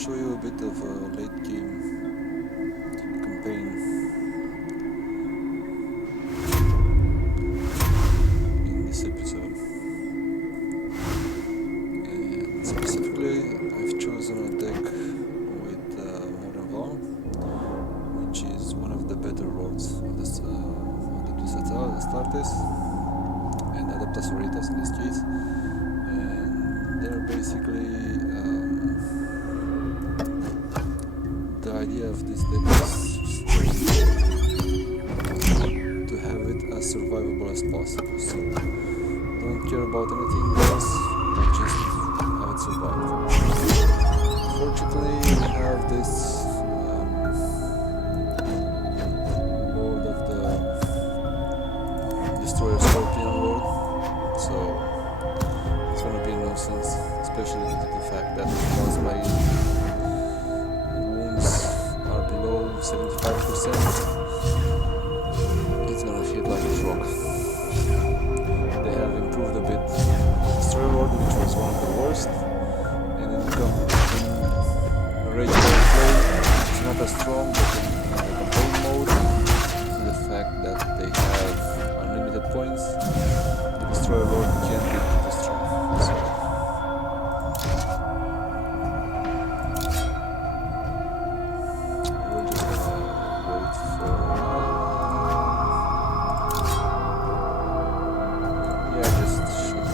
show you a bit of a late game campaign in this episode. And specifically, I've chosen a deck with Modern Vol, which is one of the better lords of the Astartes and Adeptus Sororitas in this case. And they're basically the idea of this deck is to have it as survivable as possible. So don't care about anything else, but just have it survive. Fortunately, we have this Lord of the Destroyer Scorpion Lord, so it's gonna be a nuisance, especially due to the fact that once my wounds are below 75%, it's gonna hit like a truck. They have improved a bit Destroyer Lord, which was one of the worst, and in regular play it's not as strong, but in the campaign mode, the fact that they have unlimited points, the Destroyer Lord can be pretty strong. So we're just gonna wait for yeah, just shoot.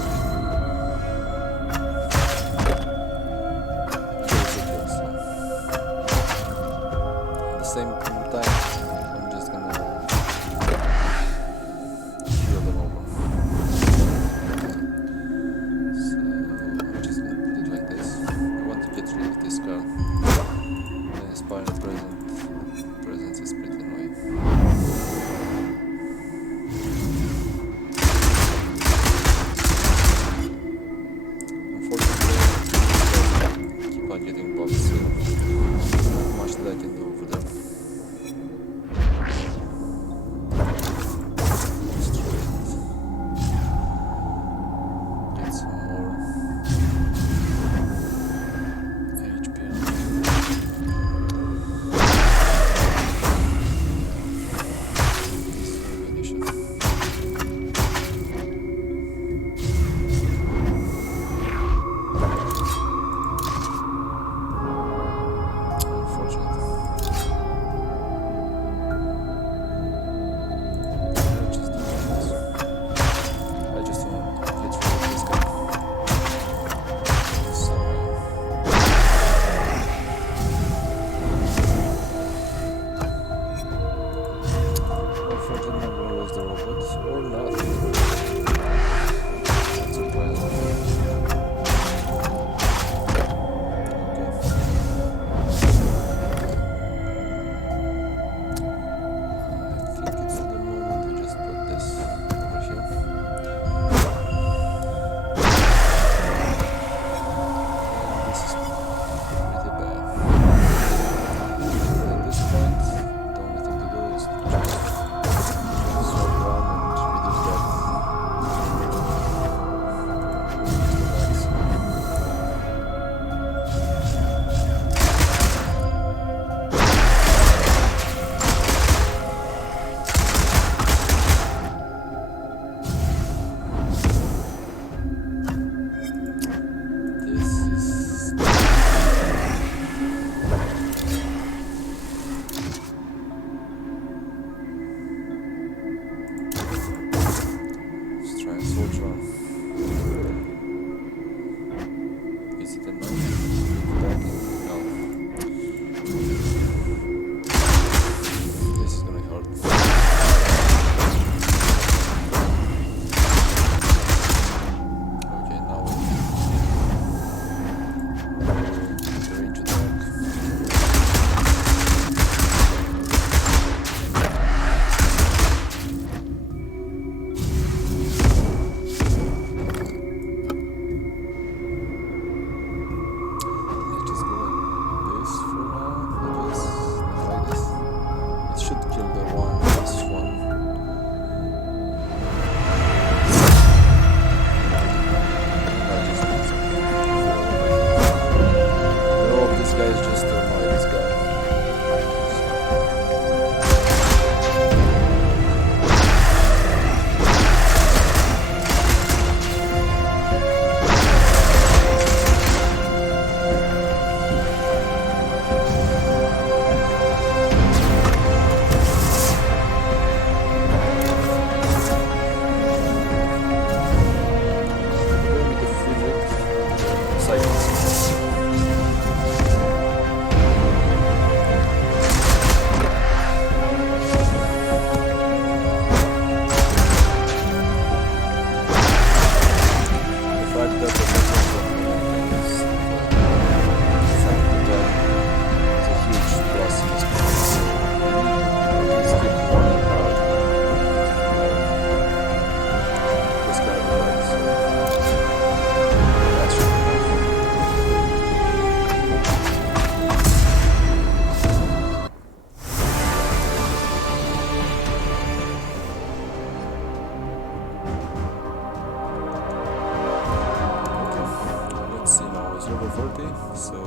was level 40, so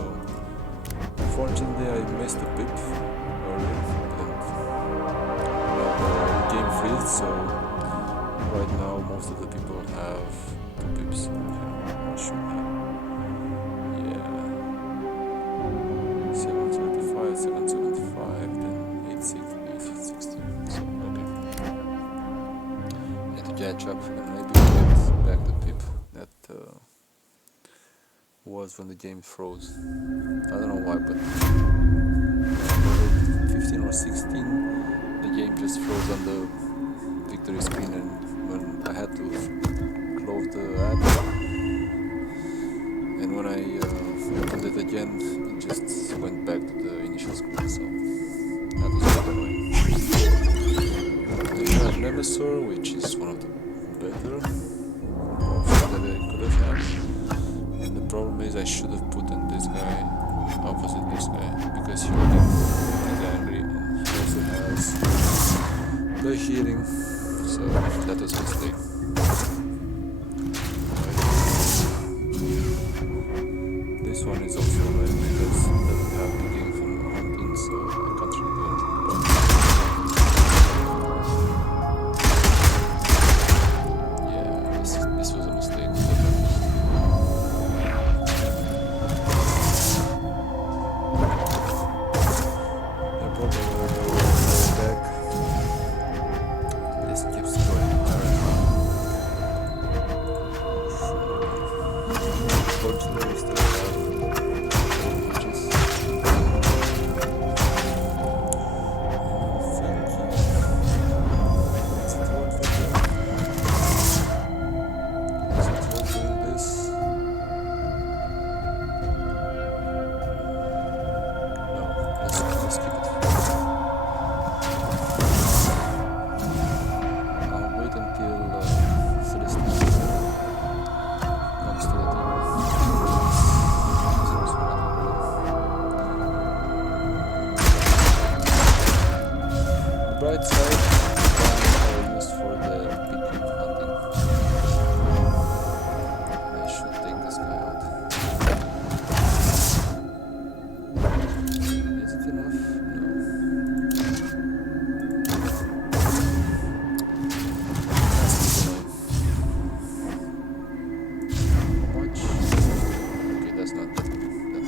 unfortunately I missed a pip earlier, and the game freezed, so right now most of the people have 2 pips. I should have, yeah, 735, 775, then 860, so okay. And to catch up and maybe get back the pip that was when the game froze. I don't know why, but level 15 or 16 the game just froze on the victory screen, and when I had to close the app and when I opened it again it just went back to the initial screen, so that was quite annoying. They had Nemesis, which is one of the better options that I could have had. And the problem is I should have put in this guy opposite this guy, because he will get angry, and he also has the healing, so that was a mistake. This one is also annoying because it doesn't have the game from hunting, so I can't really do anything about it. Yeah, this was a mistake. Right side are used for the pigeon hunting. I should take this guy out. Is it enough? No. How much? Okay, that's not that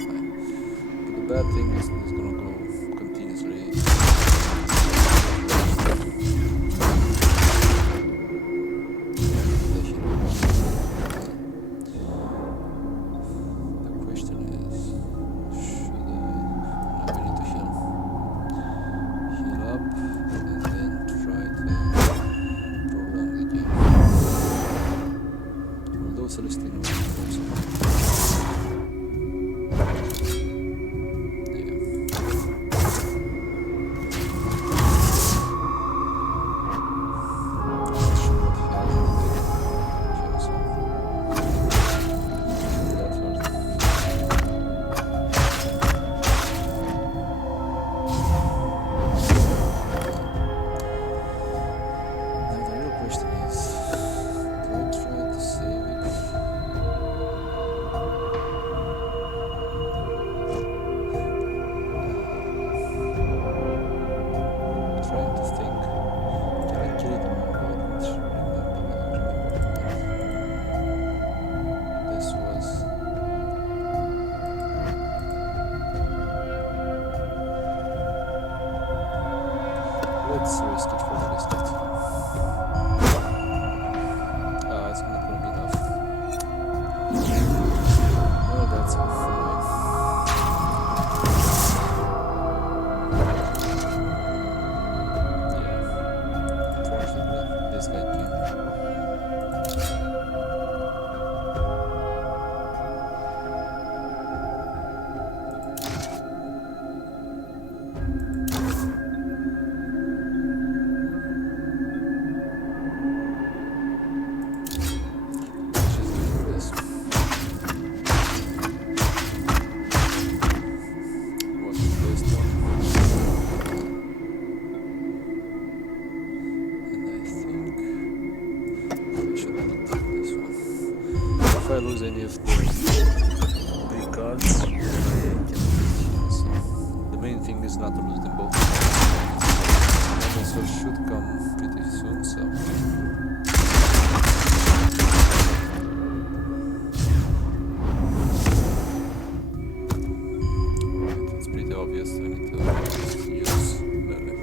high. But the bad thing is it's gonna go continuously. Celestine also. Yeah. Let's risk it for the biscuit. It's not gonna be enough. Oh, that's annoying. Yeah. Unfortunately, this guy came. If I lose any of the big cards. So the main thing is not to lose them both. Dinosaur should come pretty soon, so. Right, it's pretty obvious. I need to just use melee.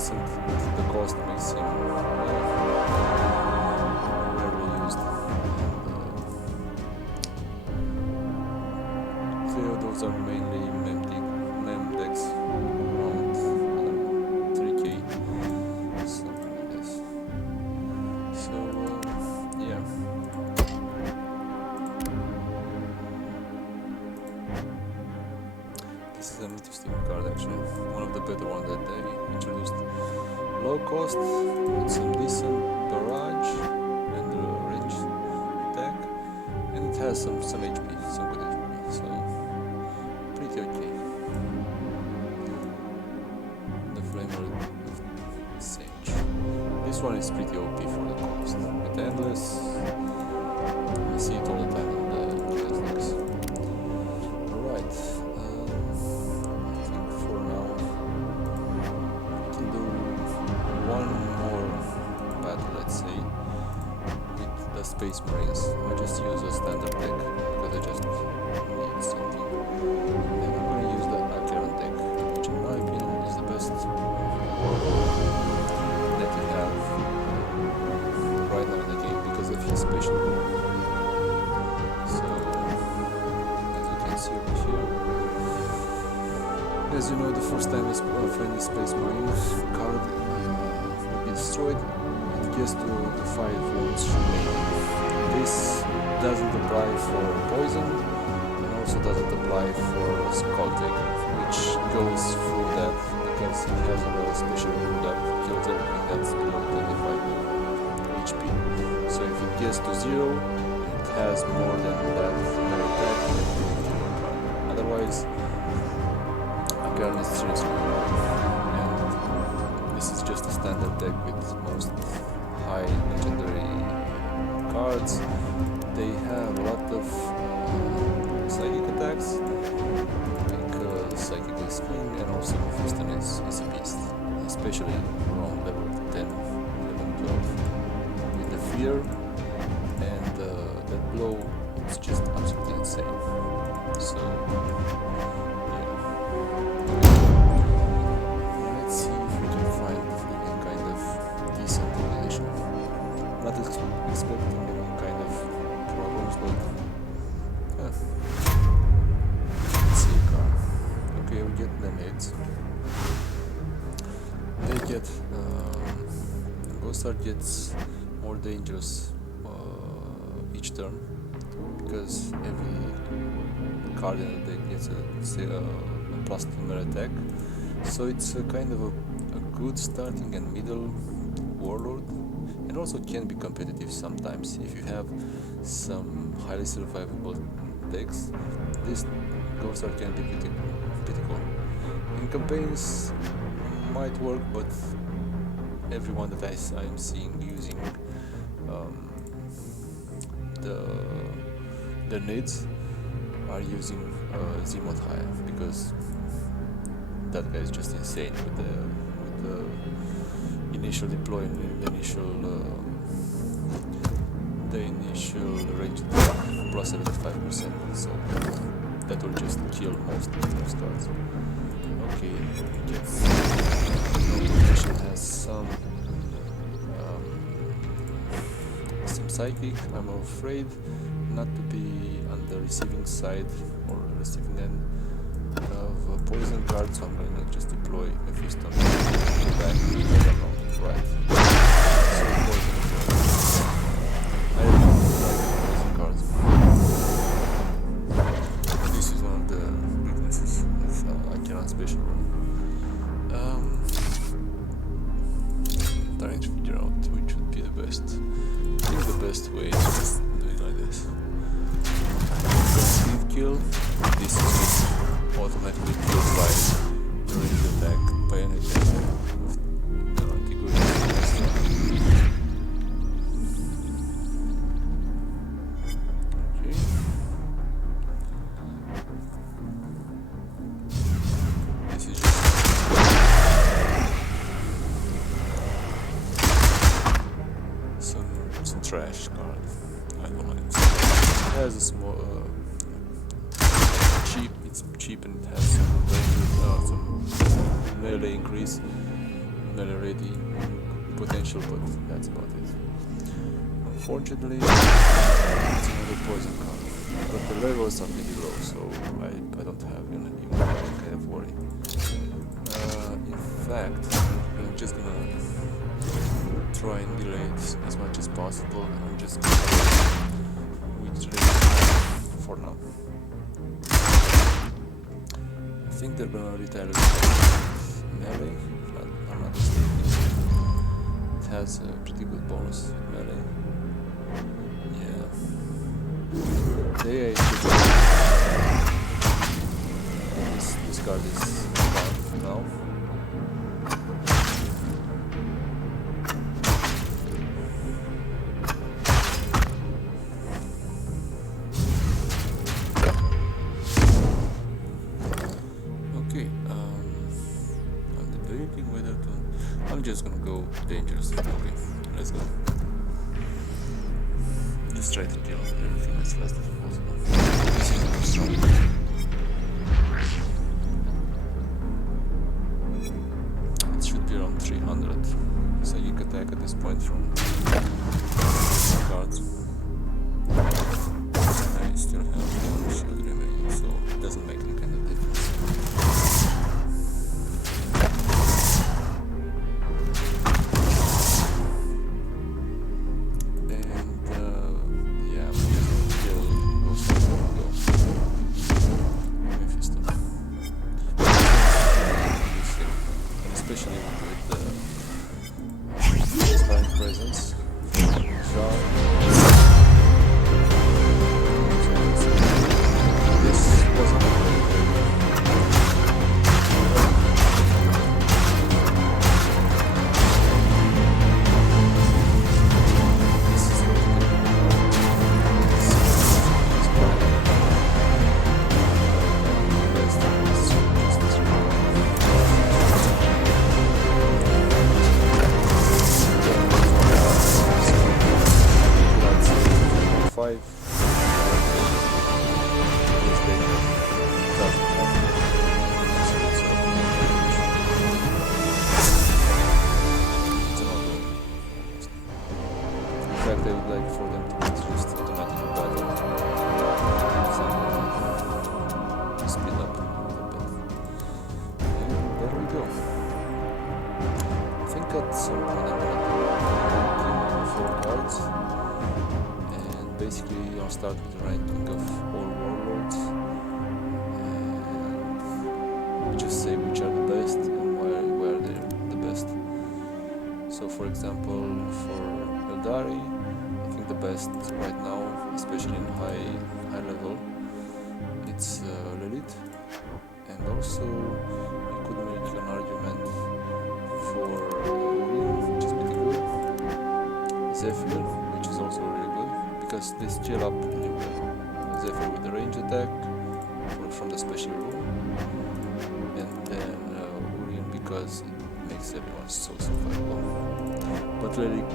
The cost makes him rarely used. So those are mainly mem decks around 3k, something like this. So yeah. This is an interesting card actually, one of the better ones that they introduced. Low cost, with some decent barrage and range attack, and it has some HP, some good HP, so pretty okay. The Flamer Sage. This one is pretty OP for the cost. With Endless, I see it all the time in the GS decks. Alright. Space Marines. I just use a standard deck because I just need something. Then I'm going to use the Acheron deck, which in my opinion is the best deck you have right now in the game because of his special. So, as you can see over here, as you know, the first time a friendly Space Marine card will be destroyed, it gets to 5 wounds remaining. This doesn't apply for poison and also doesn't apply for skull taker, which goes through that because it has a special rule that kills everything that's below 25 HP. So if it gets to 0, it has more than that attack, otherwise Acheron is seriously low. And this is just a standard deck with most high legendary cards. They have a lot of psychic attacks, like Psychical Skin, and also Mephiston is a beast, especially around level 10, 11, 12, with the fear, and that blow is just absolutely insane. So, yeah. Let's see if we can find any kind of decent combination. Not expecting any kind of problems, but yeah. Let's see a card. Okay, we get them hits. They get Ghost Art gets more dangerous each turn, because every card in the deck gets a plus 2 melee attack. So it's a kind of a good starting and middle warlord, and also can be competitive sometimes if you have some highly survivable decks. This ghost art can be pretty cool. In campaigns might work, but everyone that I'm seeing using the needs are using Zimot High, because that guy is just insane with the initial deploy and the initial range attack plus 75%, so that will just kill most cards. Okay, yes. Potential has some psychic. I'm afraid not to be on the receiving side or receiving end of a poison card, so I'm gonna just deploy Mephisto back. I don't know, right? So poison as well. I don't like poison cards. This is one of the weaknesses that I cannot special run. Trying to figure out which would be the best. I think the best way is just doing like this. Speed kill. This is just automatically killed by range attack by anything. Okay. This is just some trash card. I don't like it. It has a small cheap. It's cheap and it has some melee increase, melee ready potential, but that's about it. Unfortunately, it's another poison card, but the levels are pretty low, so I don't have even that kind of worry. In fact, I'm just gonna try and delay it as much as possible. I'm just gonna withdraw for now. I think they're gonna retire melee, if I'm not mistaken. It has a pretty good bonus melee. Yeah. They this card is down now. I'm just gonna go dangerous. Okay, let's go. Just try to kill everything as fast as possible. This is more strong. It should be around 300 psychic attack at this point from cards. I still have one shield remaining, so it doesn't make any kind of difference. Especially with the inspiring presence. This wasn't fact, I would like for them to introduce automatic battle. Speed up a little bit. And there we go. I think at some point I'm gonna do 4 cards and basically I'll start with the ranking of all warlords and just say which are the best and why they're the best. So for example, for Eldari, I think the best right now, especially in high level, it's Lilith, and also you could make an argument for Orion, which is pretty good, Zephyr, which is also really good, because they scale up really well. Zephyr with the range attack from the special room, and then Orion because it makes everyone so survivable. But Lilith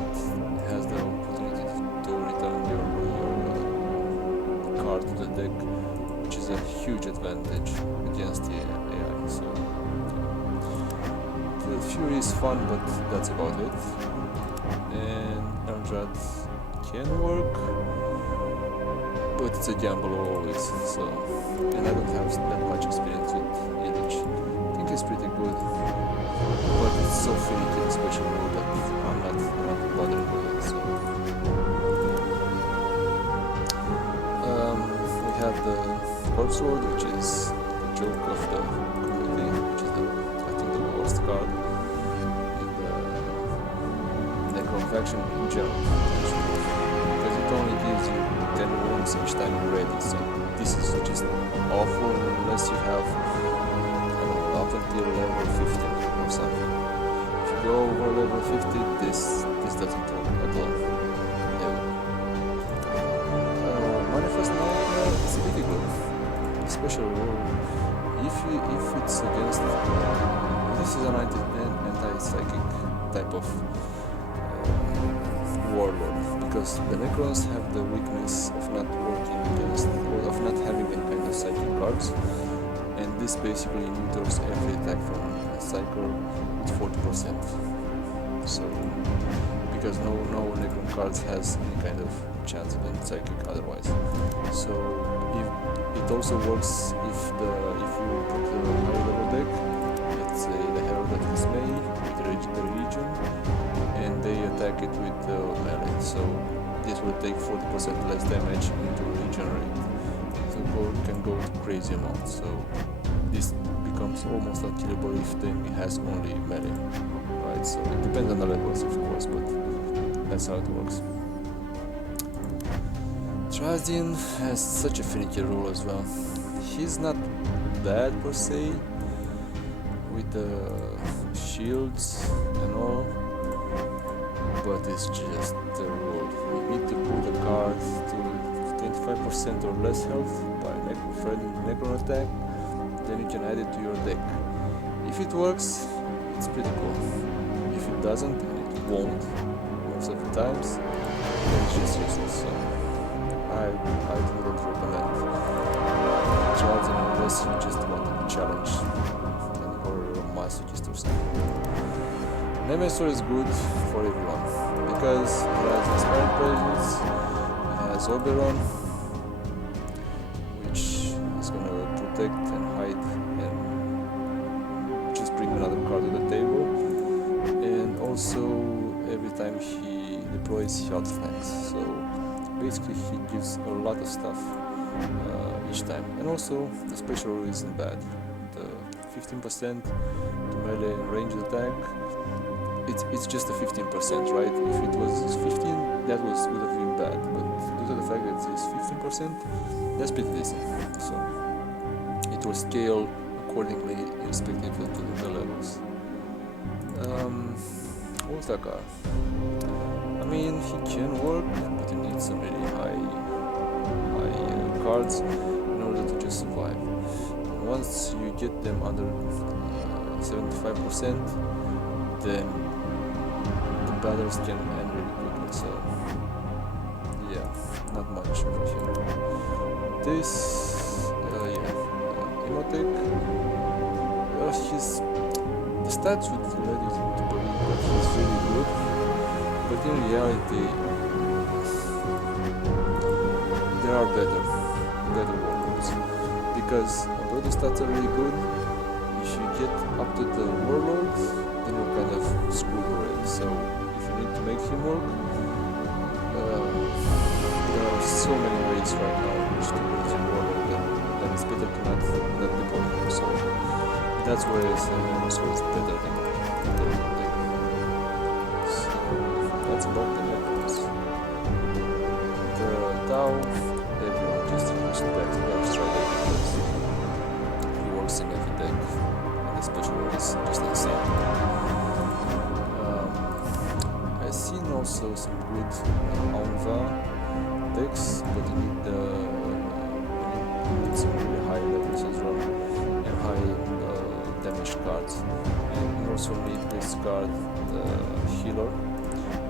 has the opportunity to return your card to the deck, which is a huge advantage against the AI. So the Fury is fun, but that's about it. And Eldrad can work, but it's a gamble always. So, and I don't have that much experience with Illich. I think it's pretty good, but it's so finicky, especially that I'm not bothering with it. So we have the Corpse Lord, which is the joke of the community, which is I think the worst card in the Necron faction in general, because it only gives you 10 wounds each time you're ready. So this is just awful unless you have up until level 15 or something. If you go over level 50, this doesn't work at all. Manifest Nightmare is pretty good. Special rule, if it's against, this is an anti-psychic type of warlord, because the Necrons have the weakness of not working against, or of not having any kind of psychic cards, and this basically neuters every attack from a cycle with 40%. So, because no Necron cards has any kind of chance against psychic otherwise. So it also works if you put a high level deck, let's say the Herald that is made with the Legion, and they attack it with the melee. So this will take 40% less damage into regenerate. So it can go to crazy amounts. So this becomes almost unkillable if the enemy has only melee. Right? So it depends on the levels, of course, but that's how it works. Trasdian has such a finicky rule as well. He's not bad per se with the shields and all, but it's just the rule. You need to put a card to 25% or less health by Necron attack, then you can add it to your deck. If it works, it's pretty cool. If it doesn't, and it won't most of the times, then it's just useless. So I wouldn't recommend Trasdian unless you just want a challenge or a masochist or something. Nemesis is good for everyone because it has Inspired Presence, it has Oberon, which is gonna protect and hide and just bring another card to the table, and also every time he deploys he outflanks. So basically he gives a lot of stuff each time, and also the special rule isn't bad. The 15% to melee and ranged attack, it's just a 15%, right? If it was 15, that would have been bad, but due to the fact that it's 15%, that's pretty decent. So it will scale accordingly irrespective of the levels. Ultakar, I mean, he can work, but you need some really high cards in order to just survive. Once you get them under 75%, then the battles can end really quickly. So yeah, not much over here. This, Imhotep, the stats would lead you to believe that he's really good, but in reality, there are better warlords. Because although the stats are really good, if you get up to the warlords, then you're kind of screwed already. So if you need to make him work, there are so many ways right now in which to use your warlord that it's better to not deploy him. So that's where I say Nemesis is better than the warlord. So that's about the weapons. The Tau, everyone just used back to the Strider because he works in every deck and the special is just insane. I've seen also some good Anva decks, but you need some really high levels as well and high damage cards, and you also need this card, the healer,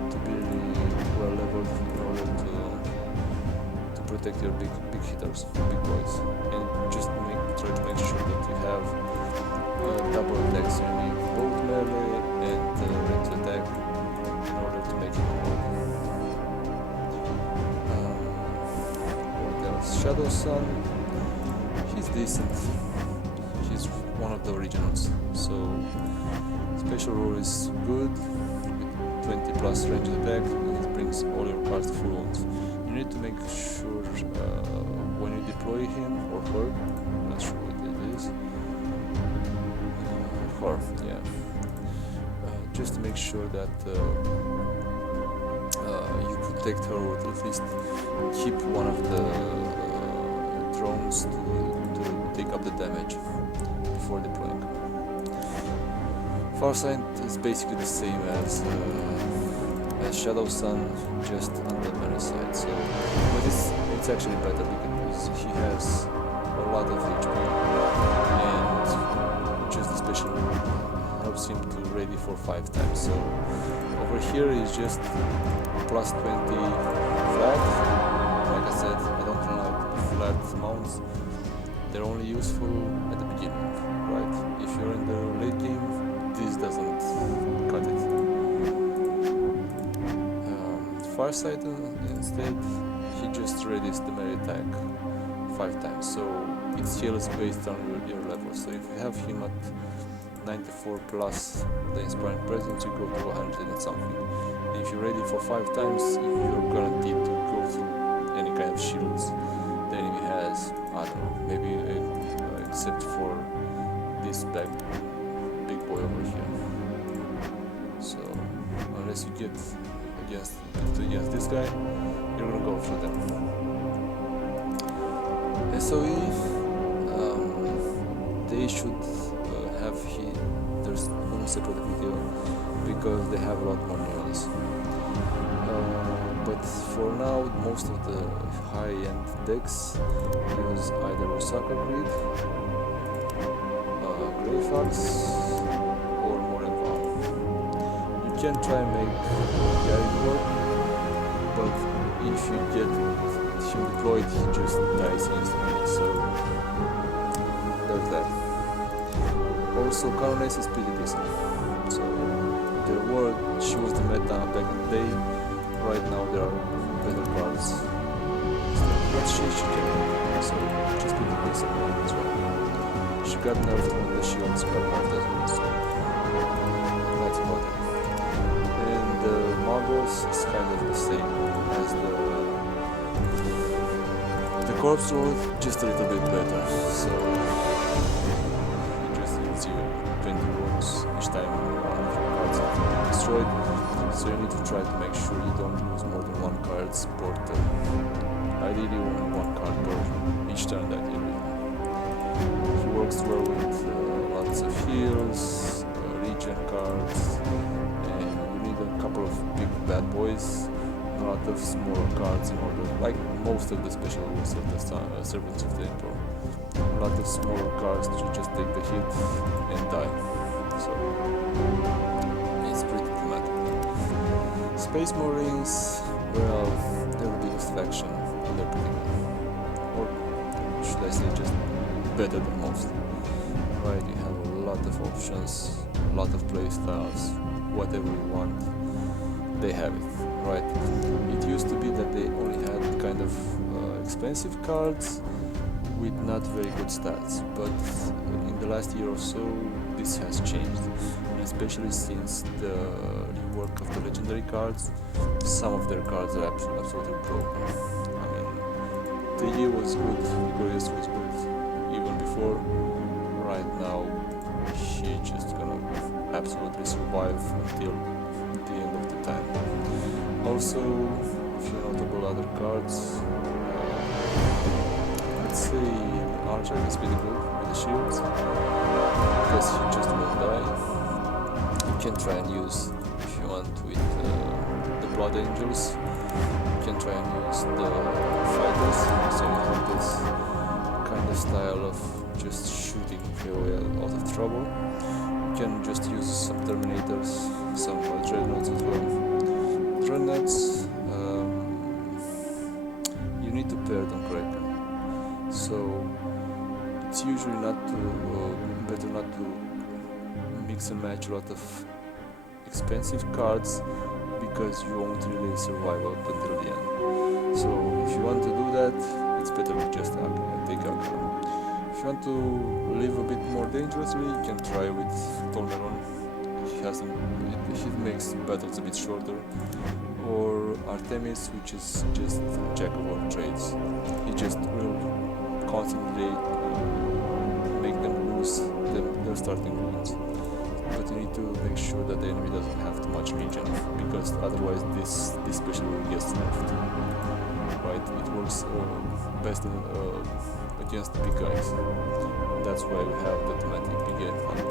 to be really well leveled in order to protect your big hitters, big boys, and just try to make sure that you have double attacks. You need both melee and range attack in order to make it work. What else? Shadow Sun, he's decent. He's one of the originals, so special rule is good with 20 plus range attack, and it brings all your cards to full wounds. You need to make sure when you deploy him or her, I'm not sure what it is, her, yeah, just to make sure that you protect her, or at least keep one of the drones to take up the damage before deploying. Farsight is basically the same as Shadow Sun, just on the melee side. So, but it's actually better because he has a lot of HP, and just the special helps him to ready for 5 times. So over here is just plus 20 flat. Like I said, I don't like flat mounts. They're only useful at the beginning, right? If you're in the late game, this doesn't cut it. Farsight instead, he just readies the melee attack 5 times, so it scales based on your level. So if you have him at 94 plus the Inspiring Presence, you go to 100 and something. And if you're ready for 5 times, you're guaranteed to go through any kind of shields the enemy has. I don't know, maybe except for this big boy over here. So unless you get against this guy, you're gonna go through them. SOE, they should have there's one separate video because they have a lot more nuance. But for now, most of the high-end decks use either Osaka Grid, Grey Fox, or Morenval. You can try and make Gary work, but if you get him deployed, he just dies instantly, so there's that. Also, Canones is pretty decent, so she was the meta back in the day. Right now there are better cards, but she can make, so she's pretty decent as well. She got nerfed when the shields got nerfed as well, so that's about it. And the Mongols is kind of the same as the Corpse Lord, just a little bit better. So it just gives you 20 wounds each time one of your cards is destroyed. So you need to try to make sure you don't lose more than 1 card per turn. Ideally only 1 card per each turn that you win. He works well with lots of heals, regen cards, and you need a couple of big bad boys, a lot of smaller cards in order, like most of the special rules of the Servants of the Emperor. A lot of smaller cards to just take the hit and die. So it's pretty dramatic. Space Marines, well, they're the biggest faction, and they're pretty good. Or should I say just better than most. Right, you have a lot of options, a lot of playstyles, whatever you want, they have it, right? It used to be that they only had kind of expensive cards with not very good stats, but in the last year or so this has changed, especially since the rework of the legendary cards. Some of their cards are absolutely broken. I mean, Figgy was good, Vigorius was good even before. Right now, she just gonna absolutely survive until the end of the time. Also, a few notable other cards. Let's say Archer is pretty good with the shields because he just won't die. You can try and use, if you want, with the Blood Angels. You can try and use the Fighters, so you have this kind of style of just shooting your way out of trouble. You can just use some Terminators, some Dreadnoughts as well. Dreadnoughts, you need to pair them correctly. So it's usually better not to mix and match a lot of expensive cards because you won't really survive up until the end. So if you want to do that, it's better to just take Akron. If you want to live a bit more dangerously, you can try with Tolmeron. It makes battles a bit shorter. Or Artemis, which is just jack of all trades. He just will constantly make them lose their starting wounds. But you need to make sure that the enemy doesn't have too much regen, because otherwise this special will get nerfed. Right? It works best against the big guys. That's why we have the thematic big head hunt.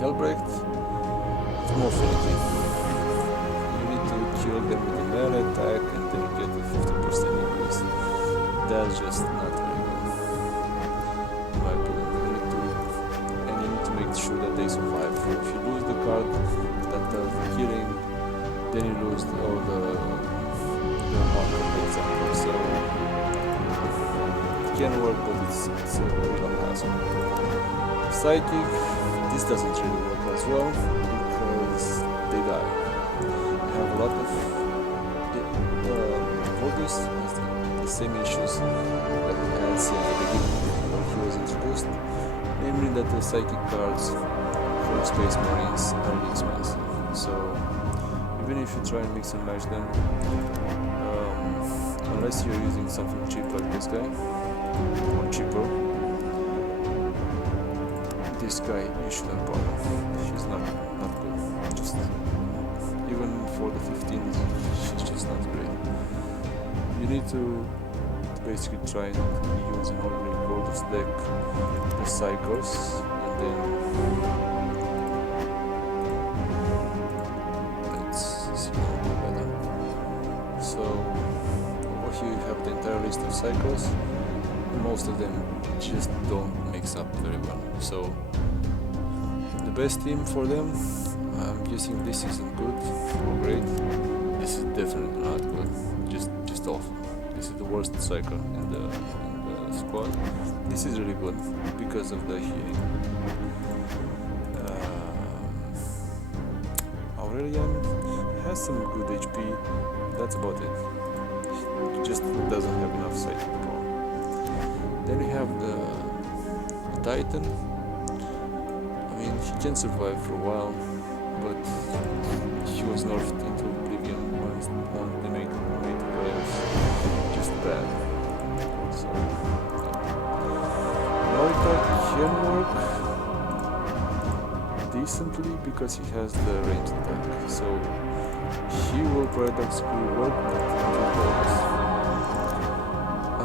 Hellbrecht, it's more finicky. You need to kill them with a melee attack and then you get a 50% increase. That's just not very good, in my opinion. You need to make sure that they survive. If you lose the card that does the killing, then you lose all the marker, for example. So it can work, but it's a real hassle. Psychic, this doesn't really work as well because they die. You have a lot of Voldus has the same issues that we had since the beginning when he was introduced, namely that the psychic cards for Space Marines are really expensive. So even if you try and mix and match them, unless you're using something cheap like this guy, or cheaper, this guy you shouldn't bother. She's not good. Just even for the 15s, she's just not great. You need to basically try and use in order to roll this deck the cycles, and then let's see how to do better. So over here you have the entire list of cycles. Most of them just don't mix up very well. So the best team for them, I'm guessing this isn't good or great. This is definitely not good. Just awful. This is the worst cycle in the squad. This is really good because of the healing. Aurelian has some good HP. That's about it. He just doesn't have enough psychic power. Then we have the Titan. I mean, he can survive for a while, but he was nerfed into oblivion once they made players just bad. So, Norita can work decently because he has the ranged attack. So he will paradoxically work until bonus.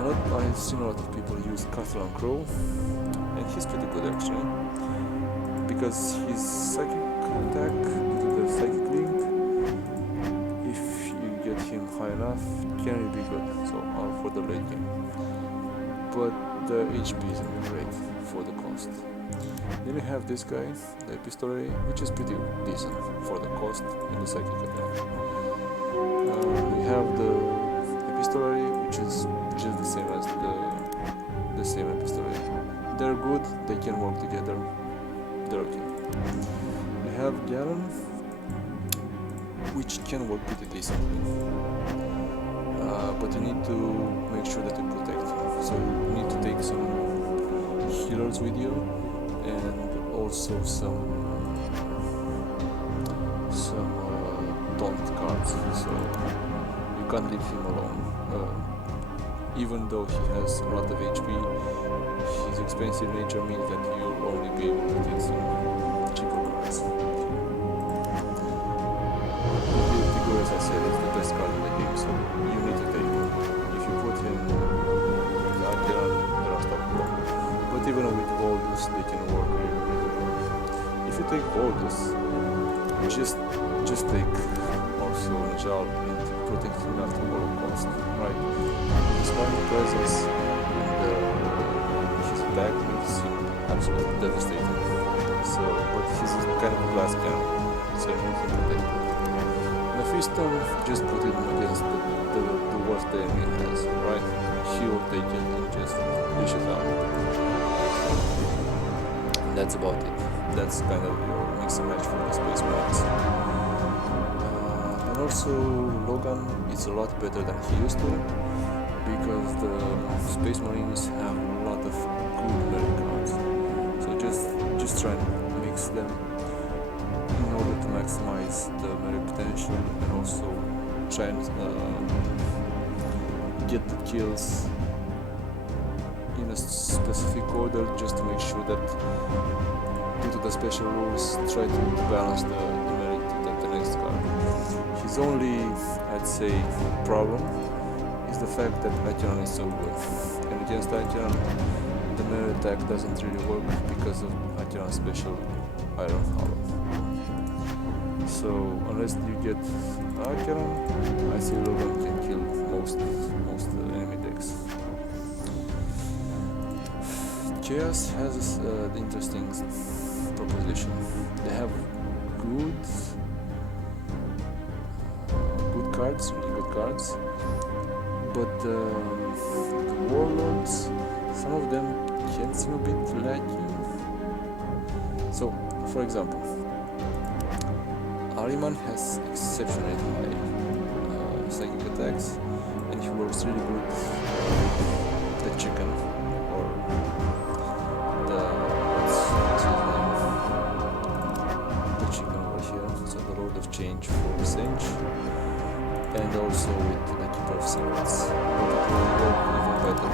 I've seen a lot of people use Castle and Crow, and he's pretty good actually, because his psychic attack to the psychic link, if you get him high enough, can really be good, so for the late game. But the HP isn't great for the cost. Then we have this guy, the Epistolary, which is pretty decent for the cost and the psychic attack. We have the Epistolary, which is just the same as the same Epistolary. They're good, they can work together, they're okay. We have Gallon, which can work pretty decently, but you need to make sure that you protect him. So you need to take some healers with you, and also some taunt cards. So you can't leave him alone. Even though he has a lot of HP, his expensive nature means that you'll only be able to take some cheaper cards. The figure, as I said, is the best card in the game, so you need to take him. If you put him with Acheron, they're unstoppable. But even with Voldus, they can work really, really well. If you take Voldus, just take also Najal and protect him after all cost, right? His final presence and his back makes him absolutely devastating. So, but he's kind of a glass cannon, so you need him protected. Mephiston, just put him against the worst the enemy has, right? He will take it and just dish it out. And that's about it. That's kind of your mix and match for the Space Marines. And also, Logan is a lot better than he used to, because the Space Marines have a lot of good melee cards. So just try and mix them in order to maximize the melee potential, and also try and get the kills in a specific order, just to make sure that, due to the special rules, try to balance the melee to the next card. His only, I'd say, problem is the fact that Acheron is so good, and against Acheron the melee attack doesn't really work because of Acheron's special Iron Hollow. So unless you get Acheron, I say Logan can kill most enemy decks. Chaos has the interesting proposition. They have good cards, really good cards, but the warlords, some of them can seem a bit lacking. So, for example, Ahriman has exceptionally high psychic attacks, and he works really good the chicken, or what's his name? The chicken over here, so the Lord of Change for Singe, and also with the Keeper of Secrets. But it will work even better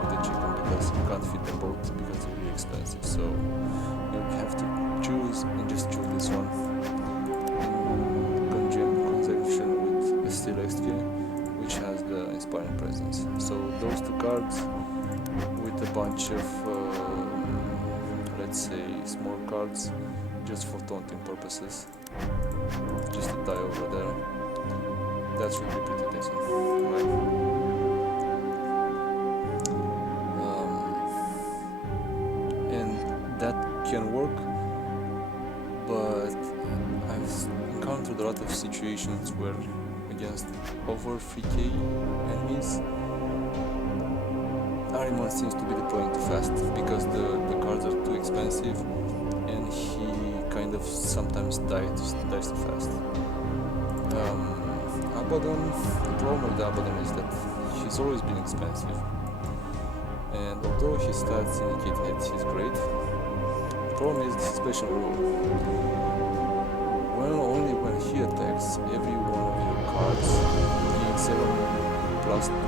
with the chicken, because you can't fit them both because they're really expensive. So you have to choose, and just choose this one in conjunction with the Celestia, which has the Inspiring Presence. So those two cards with a bunch of let's say small cards, just for taunting purposes, just to die over there. That's really pretty decent, right? And that can work, but I've encountered a lot of situations where against over 3k enemies, Ahriman seems to be deploying too fast because the cards are too expensive, and he kind of sometimes dies too fast. Abaddon, the problem with Abaddon is that he's always been expensive, and although his stats indicate that he's great, the problem is the special rule. Well, only when he attacks, every one of your cards gains 7 plus 2 to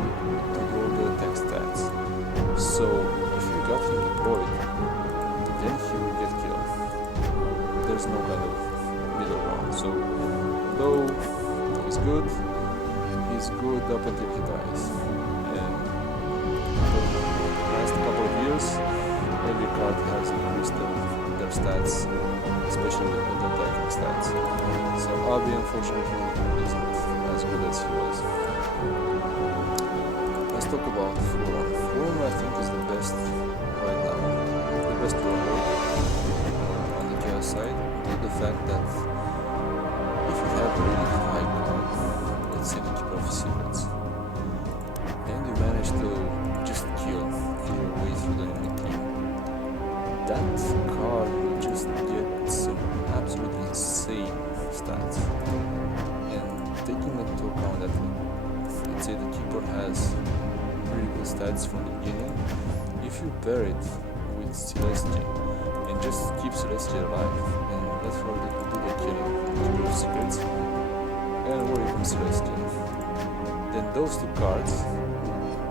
all the attack stats. So if you got him deployed, then he will get killed. There's no kind of middle ground. So although he's good up until he dies. And for the last couple of years, every card has increased their stats, especially with the attacking stats. So Abi unfortunately isn't as good as he was. Let's talk about Furon. Furon, I think, is the best right now. The best warlord on the chaos side, due to the fact that if you have a really high card, let's say the Keeper of Secrets, and you manage to just kill your way through the enemy team, that card will just get some absolutely insane stats. And taking into account that, let's say, the Keeper has really good stats from the beginning, if you pair it with Celestia and just keep Celestia alive and let her do the killing, Keeper of Secrets, and worry from Celestia, then those two cards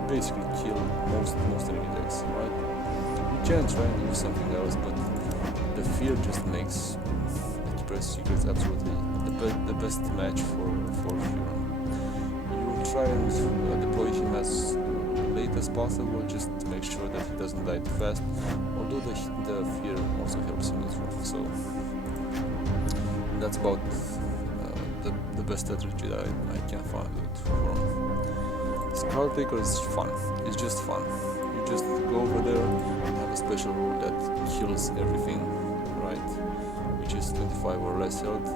basically kill most enemy decks, right? You can try and use something else, but the fear just makes Keeper Secrets absolutely the best match for Huron. You will try and deploy him as late as possible, just to make sure that he doesn't die too fast, although the fear also helps him as well. So that's about the best strategy that I can find with Huron. Scar Taker is fun, it's just fun. You just go over there, have a special rule that kills everything, right, which is 25 or less health,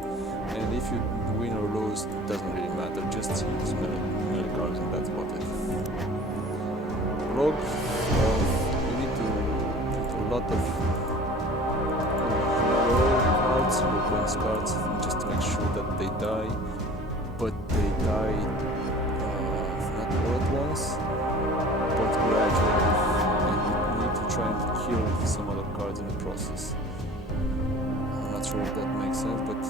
and if you win or lose, it doesn't really matter, just use melee cards and that's about it. Rogue, you need to put a lot of cards, low points cards, just to make sure that they die, but they die not all at once, but gradually, and you need to try and kill some other cards in the process. I'm not sure if that makes sense, but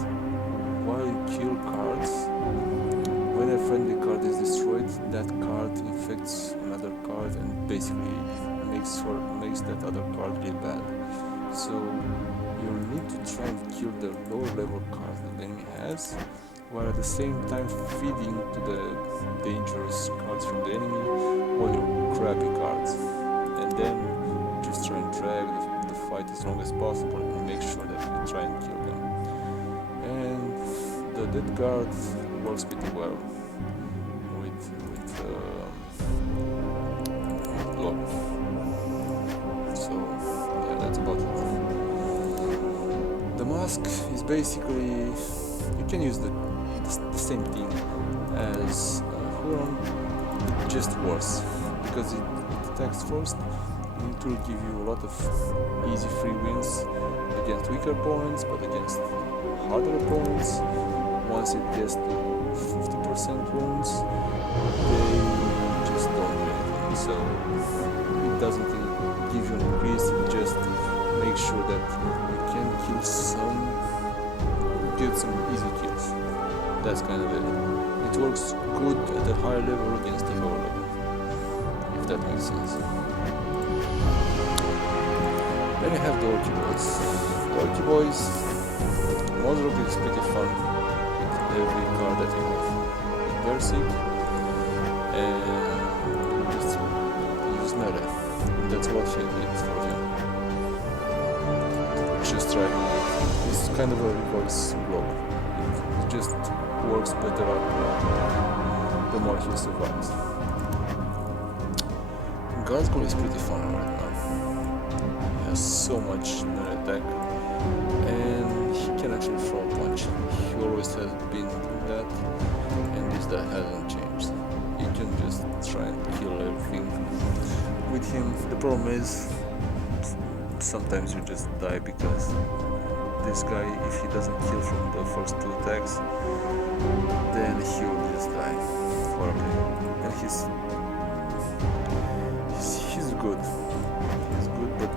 while you kill cards, when a friendly card is destroyed, that card infects another card and basically makes that other card really bad. So you need to try and kill the lower level cards that the enemy has, while at the same time feeding to the dangerous cards from the enemy all your crappy cards, and then just try and drag the fight as long as possible and make sure that you try and kill them. And the dead guard works pretty well with Block. So yeah, that's about it. The mask is basically, you can use the same thing as Huron, just worse, because it attacks first, and it will give you a lot of easy free wins against weaker opponents, but against harder opponents, once it gets to 50% wounds, they just don't do anything. So it doesn't give you an increase, it just makes sure that you can get some easy kills. That's kind of it. It works good at a higher level against a lower level, if that makes sense. Then you have the Orky Boys. The Orky Boys, Modrock is pretty fun with every card that you have. With Berserk, and just use melee. That's what he did for him. Just try. It's kind of a reverse block. It just works better out the more he survives. Guardskull is pretty fun right now. He has so much melee attack, and he can actually throw a punch. He always has been doing that, and that hasn't changed. You can just try and kill everything with him. The problem is, sometimes you just die because this guy, if he doesn't kill from the first two attacks, then he will just die horribly. And he's good. He's good, but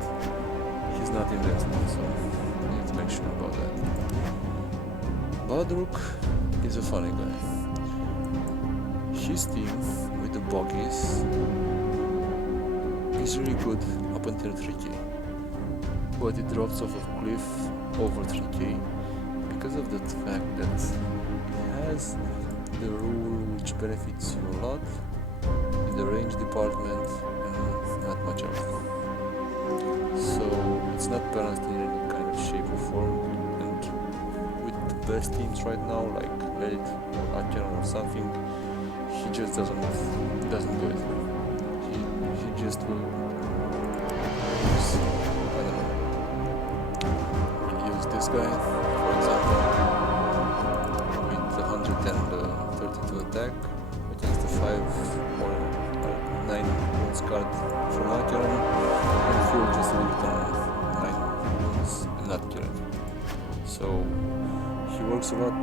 he's not invincible, so you need to make sure about that. Badruk is a funny guy. His team with the buggies is really good up until 3k, but it drops off a cliff over 3k because of the fact that it has the rule which benefits you a lot in the range department and not much else. So it's not balanced in any kind of shape or form, and with the best teams right now, like Led or Acheron or something, he just doesn't do it. He just will use, I don't know, he'll use this guy, for example, with the 100 and 32 attack against the 5 or 9 wounds card from Acheron, and he'll just leave it on 9 wounds and not kill it. So he works a lot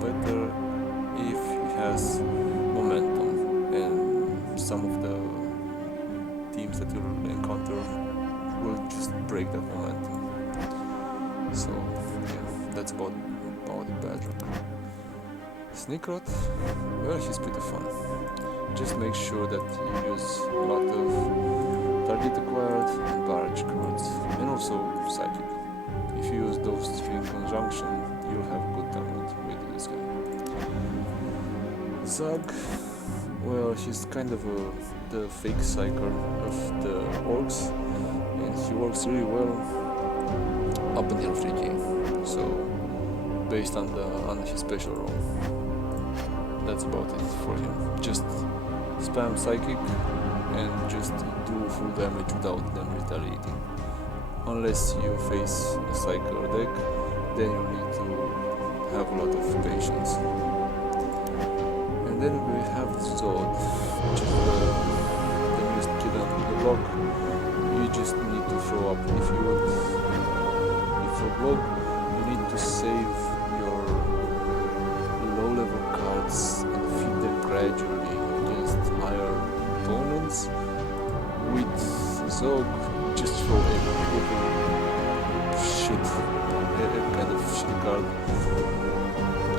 better if he has momentum, and some of the teams that you'll encounter will just break that momentum. So yeah, that's about the Badruk. Sneakrot, well, he's pretty fun. Just make sure that you use a lot of target acquired and barrage cards, and also psychic. If you use those three in conjunction, you'll have a good time with this guy. Zug, well, he's kind of the fake psyker of the orcs, and he works really well up until 3k. So based on his special role, that's about it for him. Just spam psychic and just do full damage without them retaliating. Unless you face a psyker deck, then you need to have a lot of patience. And then we have Zod, which is the newest kid on the block. You just need to throw up. If for block, you need to save your low level cards and feed them gradually against higher opponents. With Zog, just throw every kind of shitty card.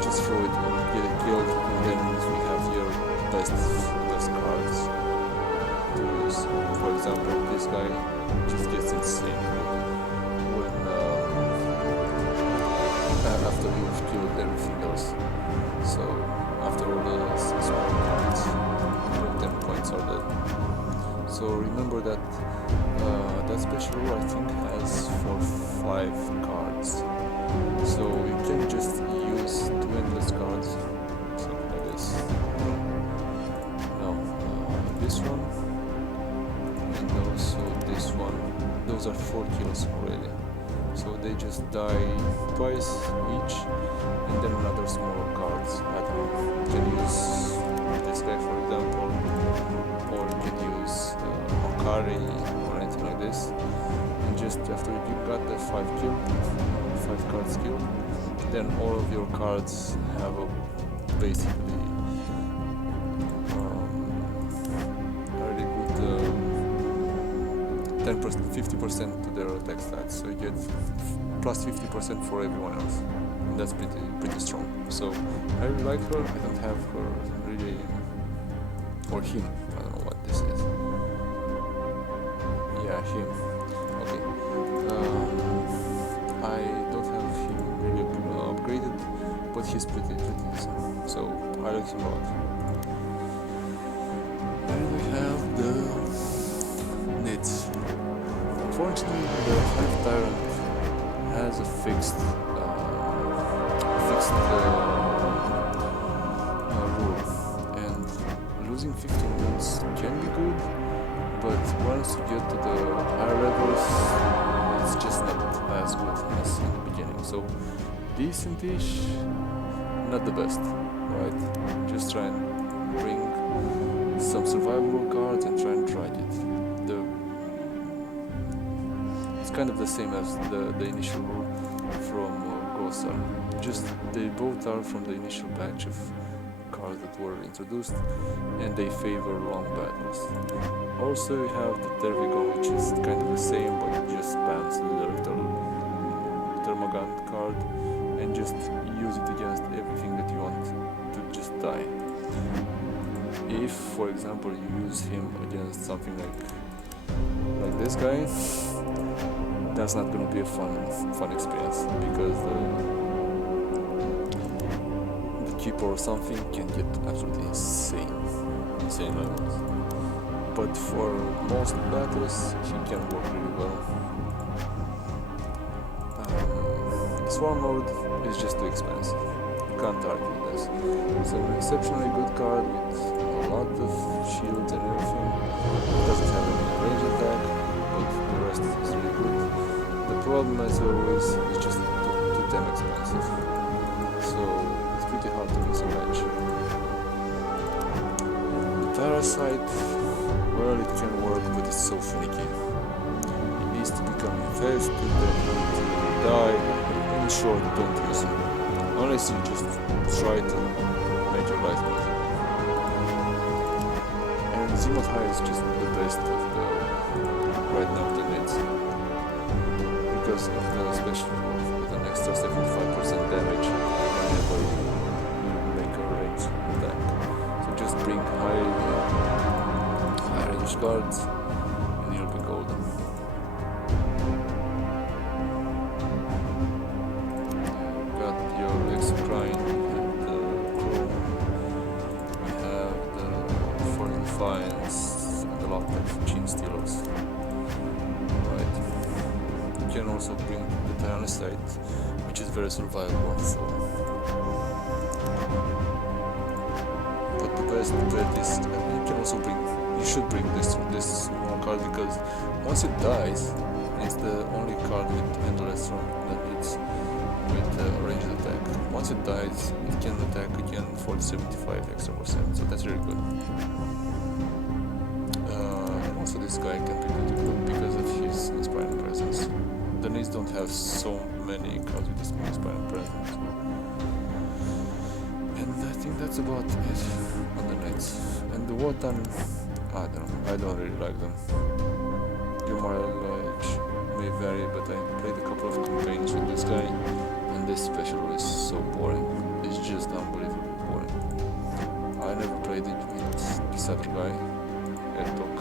Just throw it and get it killed, and then we have your best cards to use. For example, this guy just gets insane when after you've killed everything else. So after all the small cards, your 10 points are dead. So remember that that special rule, I think, has for 5 cards. So you can just use 2 endless cards, something like this. No, this one, and also this one. Those are 4 kills already. So they just die twice each, and then another smaller cards. I don't know. You can use this guy, for example, or you can use Hokari or anything like this. And just after you got the 5 cards killed, then all of your cards have a basically a really good 10%, 50% to their attack stats. So you get plus 50% for everyone else, and that's pretty strong. So I really like her. I don't have her really, or him. I don't know what this is. Yeah, him. Okay. I don't have him really upgraded, but he's pretty decent. So I like him a lot. Then we have the Nids. Unfortunately, the Hive Tyrant has a fixed rule, and losing 15 wounds can be good, but once you get to the higher levels, it's just not as good as in the beginning. So decent-ish, not the best, right? Just try and bring some survivable cards and try and ride it. It's kind of the same as the initial rule from Gosar. Just they both are from the initial batch of cards that were introduced, and they favor long battles. Also, you have the Tervigon, which is kind of the same, but it just spams the Termagant card and just use it against everything that you want to just die. If, for example, you use him against something like this guy, that's not going to be a fun experience, because the keeper or something can get absolutely insane levels. But for most battles, he can work really well. Swarm mode is just too expensive. You can't argue with this. It's an exceptionally good card with a lot of shields and everything. It doesn't have any range attack, but the rest is really good. The problem, as always, is just too damn expensive. So it's pretty hard to mix and match. The Parasite, well, it can work, but it's so finicky. It needs to become infested, then you need to die. In short, don't use him. Unless you just try to make your life miserable. And Zimoth High is just the best of the right now the Nids. Because of the special move with an extra 75% damage whenever you make a raid. bring high range cards and you'll be golden. Got your Exocrine and the Chrome. We have the Force Defiance and the Lockback Gene Stealers. Right. You can also bring the Tyrannicide, which is very survivable. So. But the best bet is you can also bring. You should bring this one card because once it dies, it's the only card with endless run that needs with ranged attack. Once it dies, it can attack again for 75 extra %, so that's really good. And also this guy can be pretty good because of his Inspiring Presence. The Knights don't have so many cards with this Inspiring Presence. And I think that's about it on the Knights. And the Wotan, I don't really like them. Your mileage may vary, but I played a couple of campaigns with this guy, and this special is so boring. It's just unbelievably boring. I never played it with this other guy, Edtok.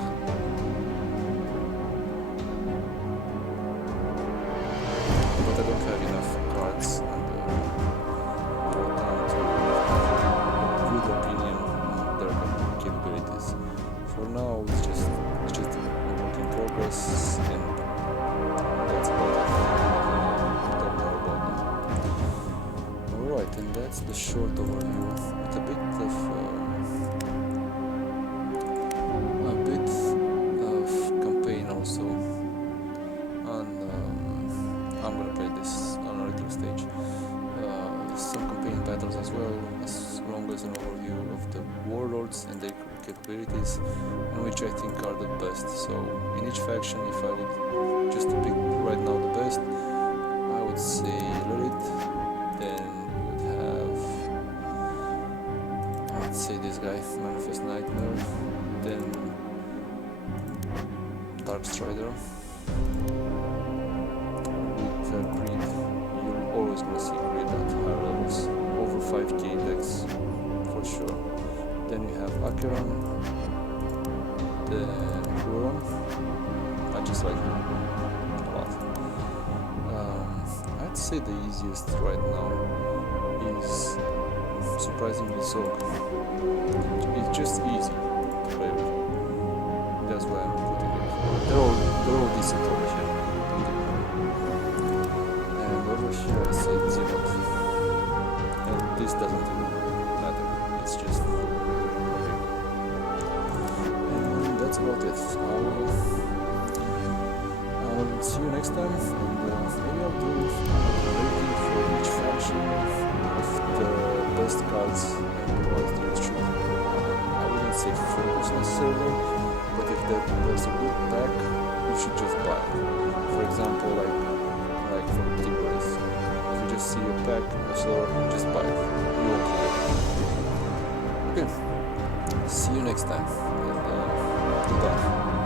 But I don't have enough cards and Wotan to have a good opinion on their capabilities. For now, it's just a work in progress, and that's about it. Don't know about them. Alright, and that's the short overview. It's a bit of campaign also, and I'm gonna play this on a later stage. Some campaign battles as well, as long as an overview of the warlords and their capabilities, and which I think are the best. So in each faction, if I would just pick right now the best, I would say Lilith, then you would have, I'd say this guy, Manifest Nightmare, then Dark Strider. With Greed, you're always gonna see Greed at higher levels, over 5k dex for sure. Then you have Acheron, then Huron. I just like him a lot. I'd say the easiest right now is surprisingly Zog. It's just easy to play with. That's why I'm putting it. They're all decent over here. And over here I say Zilot. And this doesn't even matter. It's just that's about it. I'll see you next time, and maybe I'll do a rating for each faction of the best cards and the ones that you should. I wouldn't say focus necessarily, but if there's a good pack, you should just buy it. For example, like for Tigris, if you just see a pack in the store, just buy it. You won't regret it. Okay, see you next time. Goodbye.